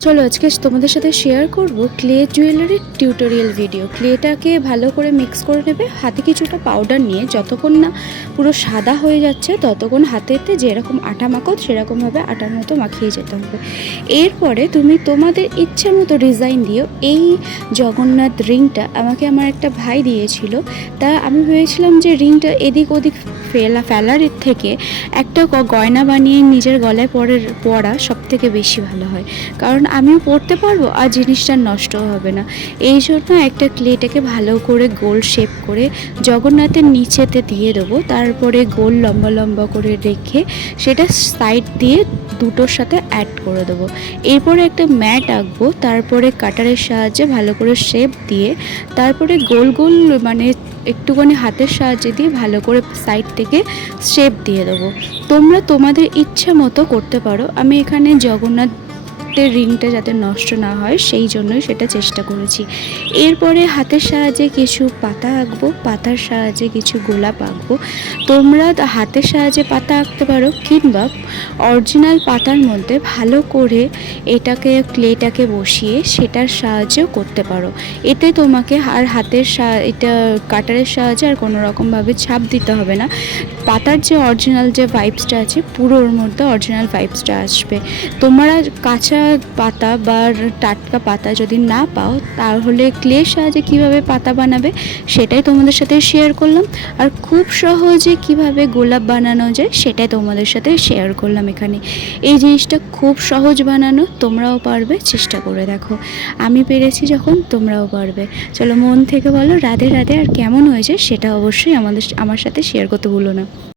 চলো আজকে তোমাদের সাথে শেয়ার করব ক্লে জুয়েলারির টিউটোরিয়াল ভিডিও। ক্লেটাকে ভালো করে মিক্স করে নেবে, হাতে কিছুটা পাউডার নিয়ে যতক্ষণ না পুরো সাদা হয়ে যাচ্ছে ততক্ষণ হাতেতে যেরকম আটা মাখো সেরকমভাবে আটার মতো মাখিয়ে যেতে হবে। এরপরে তুমি তোমাদের ইচ্ছা মতো ডিজাইন দিও। এই জগন্নাথ রিংটা আমাকে আমার একটা ভাই দিয়েছিল, তা আমি ভেবেছিলাম যে রিংটা এদিক ওদিক ফেলার থেকে একটা গয়না বানিয়ে নিজের গলায় পরা সব থেকে বেশি ভালো হয়, কারণ আমিও পড়তে পারবো আর জিনিসটা নষ্ট হবে না। এই জন্য একটা ক্লেটাকে ভালো করে গোল শেপ করে জগন্নাথের নিচেতে দিয়ে দেবো, তারপরে গোল লম্বা লম্বা করে রেখে সেটা সাইড দিয়ে দুটোর সাথে অ্যাড করে দেবো। এরপরে একটা ম্যাট আঁকবো, তারপরে কাটারের সাহায্যে ভালো করে শেপ দিয়ে তারপরে গোল গোল মানে একটুখানি হাতের সাহায্যে দিয়ে ভালো করে সাইড থেকে শেপ দিয়ে দেবো। তোমরা তোমাদের ইচ্ছা মতো করতে পারো। আমি এখানে জগন্নাথ রিংটা যাতে নষ্ট না হয় সেই জন্যই সেটা চেষ্টা করেছি। এরপরে হাতের সাহায্যে কিছু পাতা আঁকবো, পাতার সাহায্যে কিছু গোলাপ আঁকবো। তোমরা হাতের সাহায্যে পাতা আঁকতে পারো কিংবা অরিজিনাল পাতার মধ্যে ভালো করে এটাকে ক্লেটাকে বসিয়ে সেটার সাহায্যেও করতে পারো। এতে তোমাকে আর এটা কাটারের সাহায্যে আর কোনো রকমভাবে ছাপ দিতে হবে না। পাতার যে অরিজিনাল যে ভাইবসটা আছে পুরো ওর মধ্যে অরিজিনাল ভাইবসটা আসবে। তোমরা কাঁচা পাতা বা টাটকা পাতা যদি না পাও তাহলে ক্লের সাহায্যে কীভাবে পাতা বানাবে সেটাই তোমাদের সাথে শেয়ার করলাম। আর খুব সহজে কিভাবে গোলাপ বানানো যায় সেটাই তোমাদের সাথে শেয়ার করলাম এখানে। এই জিনিসটা খুব সহজ বানানো, তোমরাও পারবে, চেষ্টা করে দেখো। আমি পেরেছি যখন তোমরাও পারবে। চলো মন থেকে বলো রাধে রাধে, আর কেমন হয়েছে সেটা অবশ্যই আমার সাথে শেয়ার করতে ভুলো না।